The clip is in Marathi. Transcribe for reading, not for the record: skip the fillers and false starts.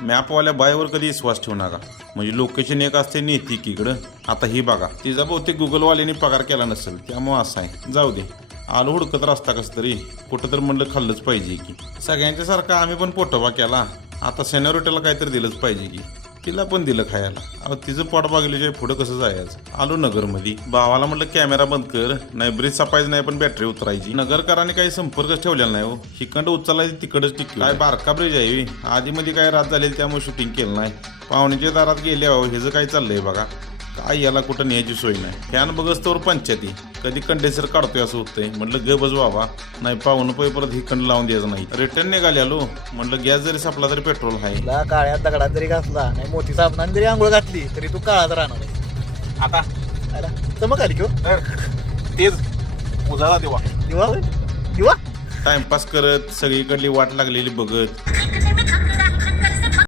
मॅपवाल्या बायवर कधी विश्वास ठेवू नका, म्हणजे लोकेशन एक असते नेती इकडं. आता ही बघा, तिचा बहुतेक गुगलवाल्याने पगार केला नसेल, त्यामुळे असं आहे. जाऊ दे, आलो हुडकत रस्ता कसं तरी, कुठं तर म्हणलं खाल्लंच पाहिजे की. सगळ्यांच्या सारखा आम्ही पण पोटोबा केला, आता सेनोरिटीला काहीतरी दिलंच पाहिजे की. तिला पण दिलं खायला. अहो तिचं पोट बघितल्याशिवाय पुढं कसं जायचं. आलो नगरमध्ये. भावाला म्हटलं कॅमेरा बंद कर, नाही ब्रिज सापायचं नाही पण बॅटरी उतरायची. नगरकरांनी काही संपर्कच ठेवलेला नाही हो. हिकंड उचलायची तिकडच टिकली. काय बारका ब्रिज आहे, आधी मध्ये काय रात झालेली त्यामुळे शूटिंग केलं नाही. पाहुण्याच्या दारात गेले अहो, ह्याचं काय चाललंय बघा. काय याला कुठं न्यायची सोय नाही. फॅन बघस तोवर पंचायती, कधी कंडेन्सर काढतोय असं होतंय. म्हटलं ग बस बाबा, नाही पाहुणं पै परत ही कंड लावून द्यायचं नाही. रिटर्न निघाले आलो, म्हटलं गॅस जरी सापला तरी पेट्रोल आहे. काळ्या दगडात जरी घासला नाही, मोठी साबणाने जरी आंघोळ घातली तरी तू काळात राहणार आहे. आता चमक आली किंवा तेच उजाळा देवा दिवा दिवा टाइमपास करत सगळीकडली वाट लागलेली बघत